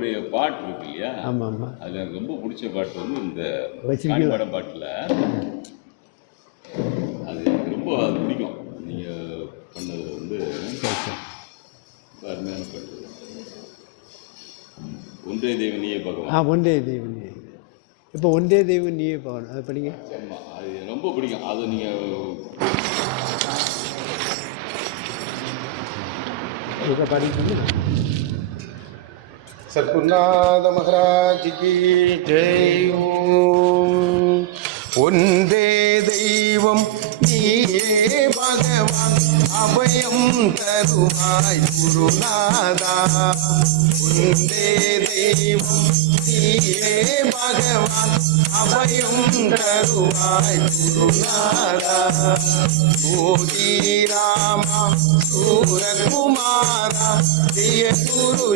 குருவுடைய பாட்டு இருக்கு இல்லையா? ஆமாம் ஆமாம். அதில் எனக்கு ரொம்ப பிடிச்ச பாட்டு வந்து இந்த வச்சிருக்கீங்களா? காணிப்பாடம் பாட்டில் அது எனக்கு ரொம்ப பிடிக்கும். நீங்கள் பண்ணது வந்து அருமையான பாட்டு. ஒன்றே தெய்வம் நீயே பகவான். ஒன்றே தெய்வம் நீயே. இப்போ ஒன்றே தெய்வம் நீயே பகவான் அதை படிங்க. ஆமாம், அது ரொம்ப பிடிக்கும். அது நீங்கள் இப்போ படிக்கணும். सद्गुरुनाथ महाराज की जय। ஒன்றே தெய்வம் நீயே பகவான் அபயம் தருவாய் குருநாதா. ஒன்றே தெய்வம் நீயே பகவான் அபயம் தருவாய் குருநாதா. ஜோதி ராமா சூரகுமாரா ஜெய குரு